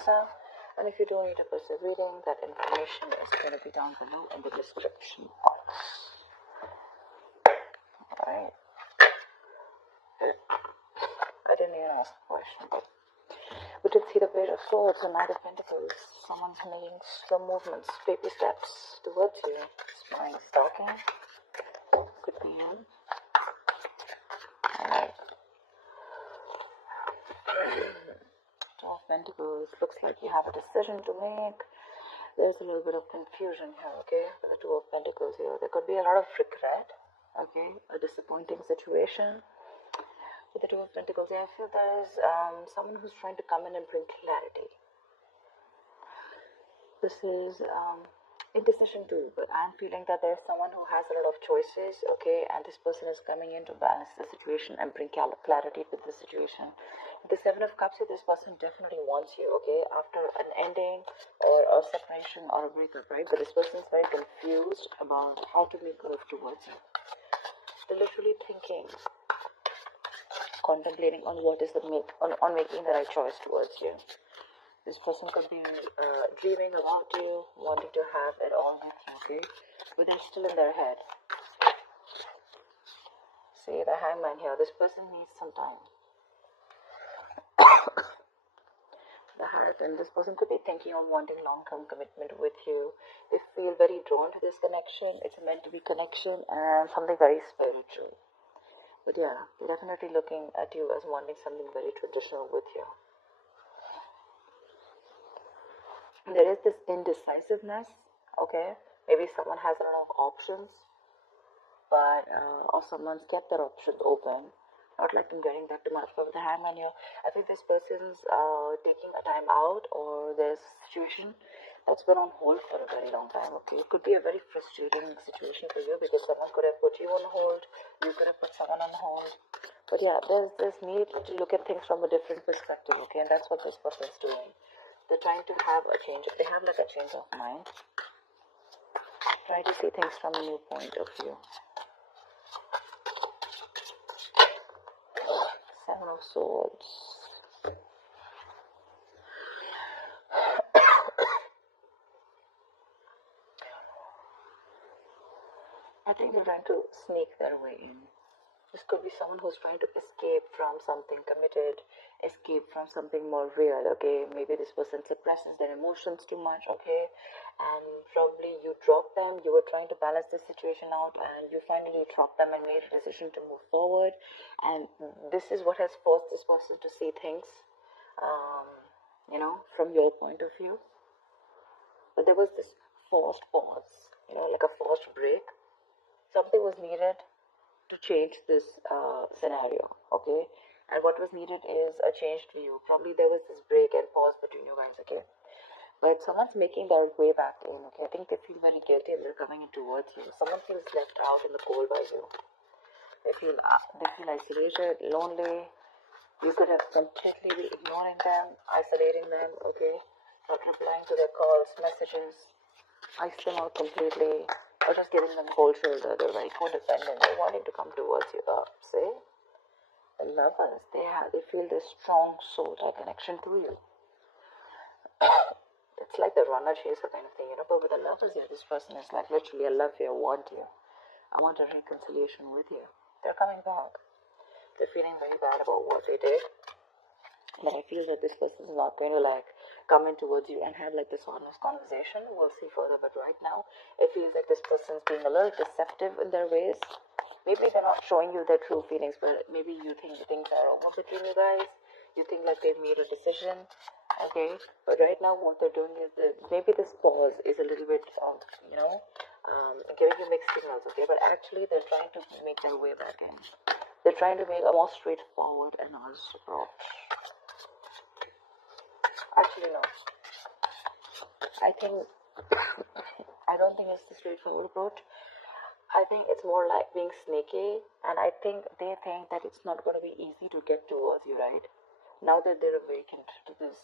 versa. And if you don't need a personal reading, that information is going to be down below in the description box. Alright. I didn't even ask a question, but we did see the Page of Swords, the Knight of Pentacles. Someone's making slow movements, baby steps towards you. Spying, stalking. Could be you. Alright. Two of Pentacles. Looks like you have a decision to make. There's a little bit of confusion here, okay? With the Two of Pentacles here. There could be a lot of regret, okay? A disappointing situation. With the Two of Pentacles here, I feel there's someone who's trying to come in and bring clarity. This is indecision too, but I'm feeling that there's someone who has a lot of choices, okay? And this person is coming in to balance the situation and bring clarity to the situation. The Seven of Cups here, this person definitely wants you, okay? After an ending or a separation or a breakup, right? But this person is very confused about how to make a move towards you. They're literally thinking, contemplating on what is on making the right choice towards you. This person could be dreaming about you, wanting to have it all with you, okay? But they're still in their head. See, the Hangman here, this person needs some time. The Hierophant, this person could be thinking of wanting long-term commitment with you. They feel very drawn to this connection. It's a meant-to-be connection and something very spiritual. But yeah, they're definitely looking at you as wanting something very traditional with you. There is this indecisiveness, okay? Maybe someone has a lot of options, but or someone's kept their options open. Not like I'm getting that too much, but with the Hangman here, I think this person's taking a time out, or there's a situation that's been on hold for a very long time, okay? It could be a very frustrating situation for you because someone could have put you on hold, you could have put someone on hold. But yeah, there's this need to look at things from a different perspective, okay? And that's what this person's doing. They're trying to have a change. They have like a change of mind. Trying to see things from a new point of view. Seven of Swords. I think they're trying to sneak their way in. This could be someone who's trying to escape from something committed, escape from something more real, okay? Maybe this person suppresses their emotions too much, okay? And probably you dropped them, you were trying to balance this situation out, and you finally dropped them and made a decision to move forward. And this is what has forced this person to see things, from your point of view. But there was this forced pause, like a forced break. Something was needed to change this scenario, okay? And what was needed is a changed view. Probably there was this break and pause between you guys, okay? But someone's making their way back in, okay? I think they feel very guilty and they're coming in towards you. Someone feels left out in the cold by you. They feel isolated, lonely. You could have completely been ignoring them, isolating them, okay? Not replying to their calls, messages, ice them out completely. Or just giving them cold shoulder. They're very codependent. They're wanting to come towards you. See? The Lovers, they feel this strong soul-like connection to you. It's like the runner chaser kind of thing, But with the Lovers here, this person is like, literally, I love you, I want you. I want a reconciliation with you. They're coming back. They're feeling very bad about what they did. But I feel that this person is not going to come in towards you and have this honest conversation. We'll see further, but right now it feels like this person's being a little deceptive in their ways. Maybe they're not showing you their true feelings, but maybe you think things are over between you guys. You think they've made a decision, okay? But right now what they're doing is that maybe this pause is a little bit of, giving you mixed signals, okay? But actually they're trying to make their way back in. They're trying to make a more straightforward and honest approach. Actually, no. I don't think it's the straightforward approach. I think it's more like being sneaky, and I think they think that it's not going to be easy to get towards you, right? Now that they're awakened to this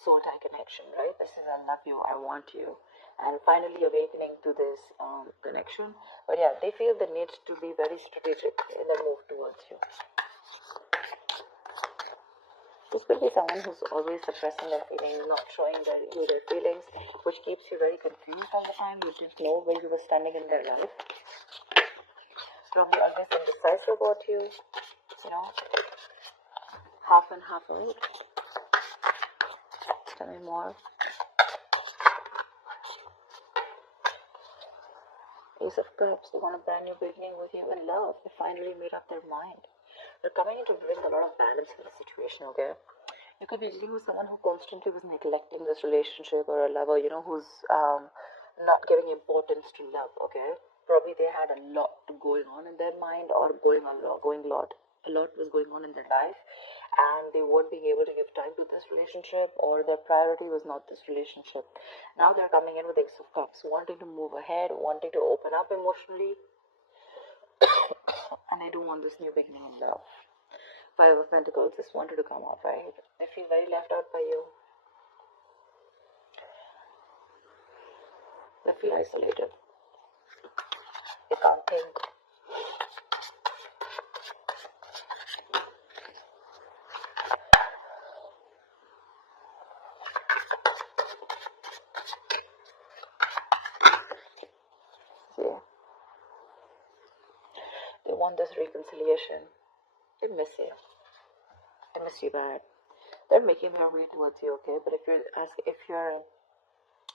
soul-tie connection, right? This is I love you, I want you, and finally awakening to this connection. But yeah, they feel the need to be very strategic in their move towards you. This could be someone who's always suppressing their feelings, not showing you their feelings, which keeps you very confused all the time. You didn't know where you were standing in their life. Probably always indecisive about you, half and half out. Tell me more. Ace of Cups, they want a brand new beginning with you in love. They finally made up their mind. They're coming in to bring a lot of balance in the situation, okay? You could be dealing with someone who constantly was neglecting this relationship, or a lover, who's not giving importance to love, okay? Probably they had a lot going on in their mind, or a lot was going on in their life, and they weren't being able to give time to this relationship, or their priority was not this relationship. Now they're coming in with Ace of Cups, wanting to move ahead, wanting to open up emotionally, and they do want this new beginning in love. Five of Pentacles just wanted to come out, right? They feel very left out by you. They feel isolated. They can't think. Yeah. They want this reconciliation. They miss you. They miss you bad. They're making their way towards you, okay? But if you're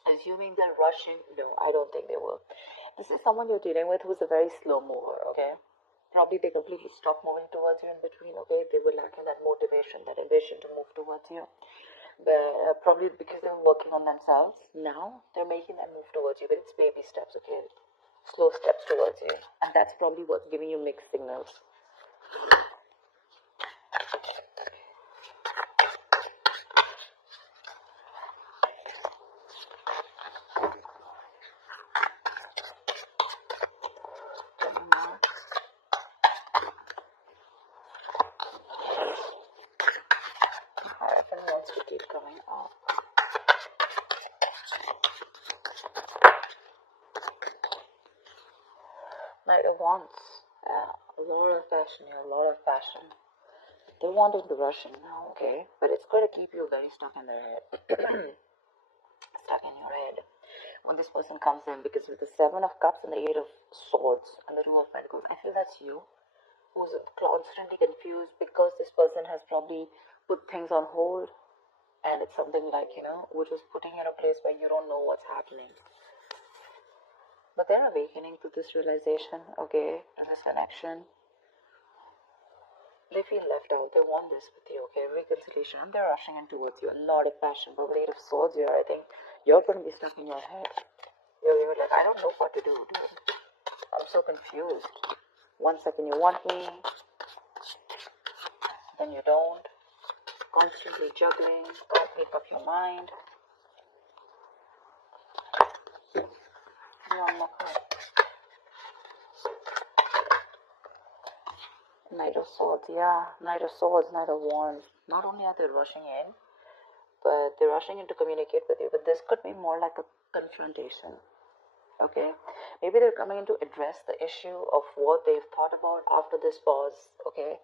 assuming they're rushing, no, I don't think they will. This is someone you're dealing with who's a very slow mover, okay? Probably they completely stop moving towards you in between, okay? They were lacking that motivation, that ambition to move towards you. But probably because they were working on themselves, now they're making that move towards you. But it's baby steps, okay? Slow steps towards you. And that's probably what's giving you mixed signals. Wants to keep coming up. Knight of Wands. A lot of passion here, a lot of passion. They wanted the Russian now, okay? But it's going to keep you very stuck in their head. Stuck in your head. When this person comes in, because with the Seven of Cups and the Eight of Swords and the Two of Pentacles, I feel that's you, who's constantly confused because this person has probably put things on hold. And it's something like, which is putting you in a place where you don't know what's happening. But they're awakening to this realization, okay, and this connection. They feel left out. They want this with you, okay, reconciliation. And they're rushing in towards you. A lot of passion. But with the Eight of Swords here, I think you're going to be stuck in your head. You're like, I don't know what to do, dude. I'm so confused. 1 second you want me, then you don't. Constantly juggling, can't make up your mind. One more card. Knight of Swords, yeah. Knight of Swords, Knight of Wands. Not only are they rushing in, but they're rushing in to communicate with you. But this could be more like a confrontation. Okay? Maybe they're coming in to address the issue of what they've thought about after this pause. Okay?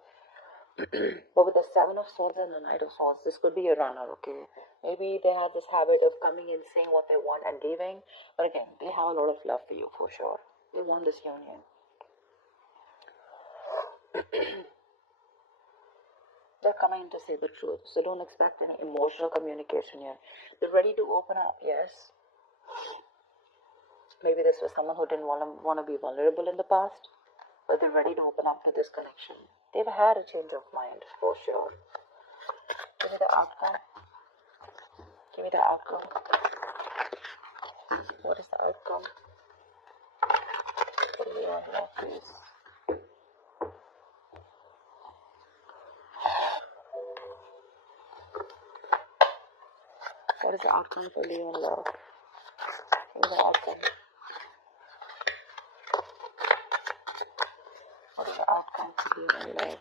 But with the Seven of Swords and the Knight of Swords, this could be a runner, okay? Maybe they have this habit of coming in, saying what they want and leaving. But again, they have a lot of love for you, for sure. They want this union. They're coming in to say the truth. So don't expect any emotional communication here. They're ready to open up, yes. Maybe this was someone who didn't want to be vulnerable in the past. But they're ready to open up to this connection. They've had a change of mind, for sure. Give me the outcome. Give me the outcome. What is the outcome? What do you want now, please? What is the outcome for Leo in love? Give me the outcome. What is the outcome for Leo in love?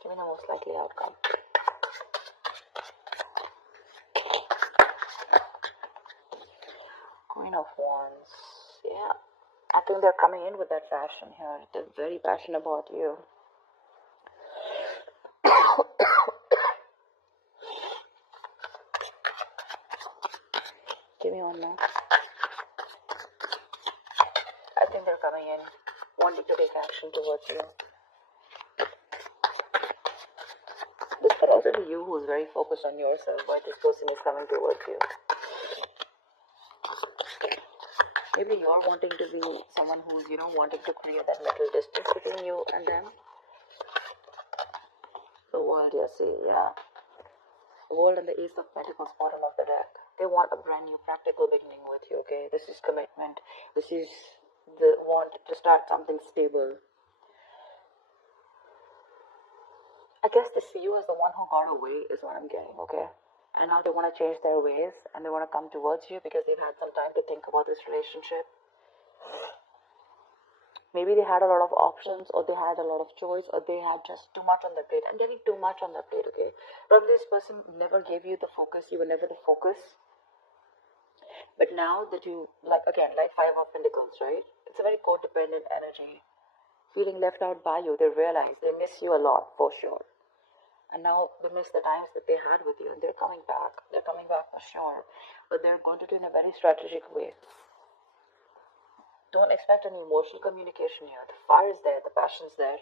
Give me the most likely outcome. Wands. Yeah. I think they're coming in with that passion here. They're very passionate about you. Give me one more. I think they're coming in wanting to take action towards you. This could also be you who's very focused on yourself, but this person is coming towards you. Maybe you're wanting to be someone who's, wanting to create that little distance between you and them. The World, yes, see, yeah. The World and the Ace of Pentacles, bottom of the deck. They want a brand new practical beginning with you, okay? This is commitment. This is the want to start something stable. I guess they see you as the one who got away is what I'm getting, okay? And now they want to change their ways and they want to come towards you because they've had some time to think about this relationship. Maybe they had a lot of options, or they had a lot of choice, or they had just too much on their plate. I'm getting too much on their plate, okay? Probably this person never gave you the focus. You were never the focus. But now that you, like Five of Pentacles, right? It's a very codependent energy. Feeling left out by you, they realize they miss you a lot, for sure. And now they miss the times that they had with you, and they're coming back. They're coming back for sure. But they're going to do it in a very strategic way. Don't expect any emotional communication here. The fire is there, the passion's there.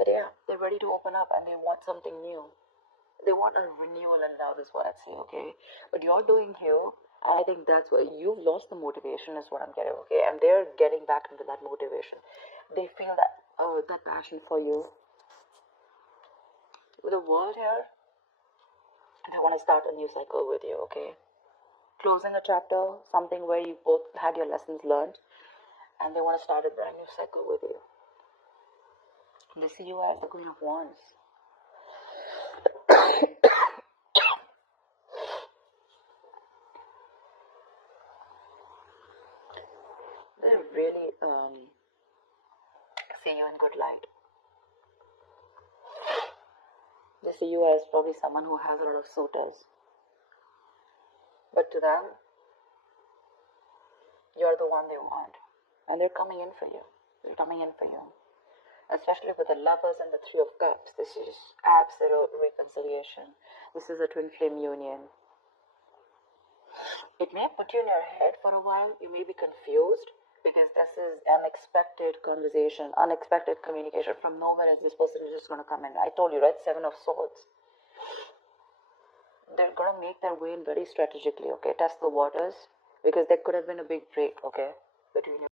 But yeah, they're ready to open up and they want something new. They want a renewal in love is what I'd say, okay? But you're doing here, and I think that's where you've lost the motivation is what I'm getting, okay? And they're getting back into that motivation. They feel that that passion for you. With the World here, they want to start a new cycle with you, okay? Closing a chapter, something where you both had your lessons learned, and they want to start a brand new cycle with you. They see you as the Queen of Wands. They really see you in good light. They see you as probably someone who has a lot of suitors. But to them, you're the one they want. And they're coming in for you. They're coming in for you. Especially with the Lovers and the Three of Cups. This is absolute reconciliation. This is a twin flame union. It may put you in your head for a while. You may be confused because this is unexpected conversation, unexpected communication. From nowhere is this person just going to come in. I told you, right? 7 of Swords. They're going to make their way in very strategically, okay? Test the waters because there could have been a big break, okay? Between you.